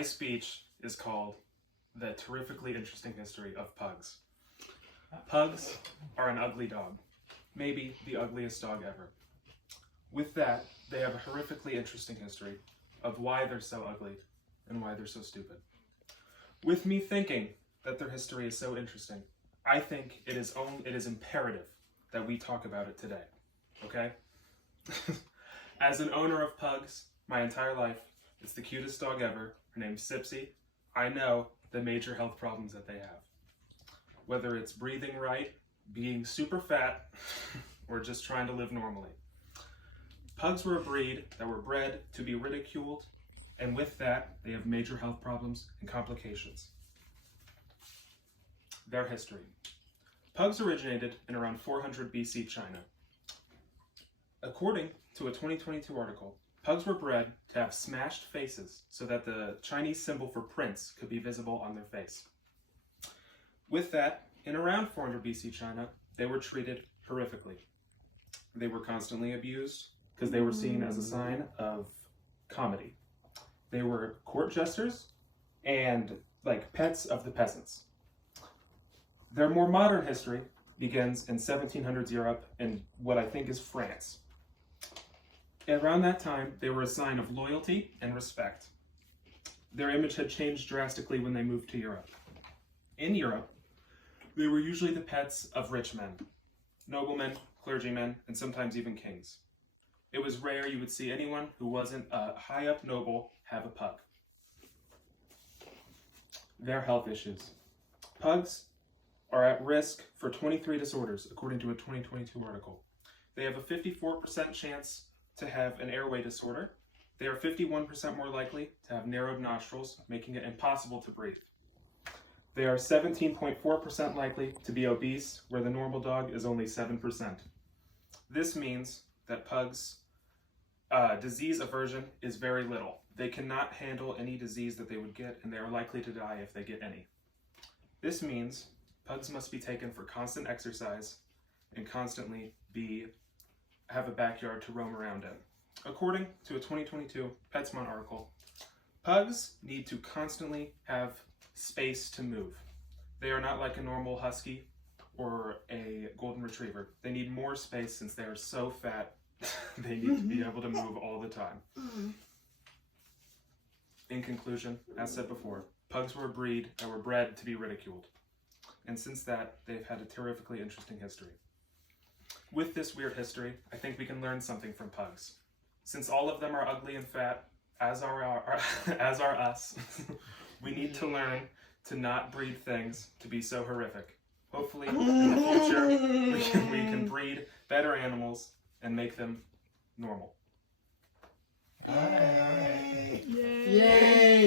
My speech is called The Terrifically Interesting History of Pugs. Pugs are an ugly dog, maybe the ugliest dog ever. With that, they have a horrifically interesting history of why they're so ugly and why they're so stupid. With me thinking that their history is so interesting, I think it is imperative that we talk about it today, okay? As an owner of Pugs my entire life, it's the cutest dog ever. Her name's Sipsy. I know the major health problems that they have. Whether it's breathing right, being super fat, or just trying to live normally. Pugs were a breed that were bred to be ridiculed, and with that, they have major health problems and complications. Their history. Pugs originated in around 400 BC China. According to a 2022 article, Pugs were bred to have smashed faces so that the Chinese symbol for prince could be visible on their face. With that, in around 400 BC China, they were treated horrifically. They were constantly abused because they were seen as a sign of comedy. They were court jesters and like pets of the peasants. Their more modern history begins in 1700s Europe in what I think is France. Around that time, they were a sign of loyalty and respect. Their image had changed drastically when they moved to Europe. In Europe, they were usually the pets of rich men, noblemen, clergymen, and sometimes even kings. It was rare you would see anyone who wasn't a high-up noble have a pug. Their health issues. Pugs are at risk for 23 disorders, according to a 2022 article. They have a 54% chance to have an airway disorder. They are 51% more likely to have narrowed nostrils, making it impossible to breathe. They are 17.4% likely to be obese, where the normal dog is only 7%. This means that pugs' disease aversion is very little. They cannot handle any disease that they would get, and they are likely to die if they get any. This means pugs must be taken for constant exercise and constantly have a backyard to roam around in. According to a 2022 PetSmart article, pugs need to constantly have space to move. They are not like a normal husky or a golden retriever. They need more space since they are so fat. They need to be able to move all the time. In conclusion, as said before, pugs were a breed that were bred to be ridiculed. And since that, they've had a terrifically interesting history. With this weird history, I think we can learn something from pugs. Since all of them are ugly and fat, as are us, we need to learn to not breed things to be so horrific. Hopefully, in the future, we can breed better animals and make them normal. Yay! Yay!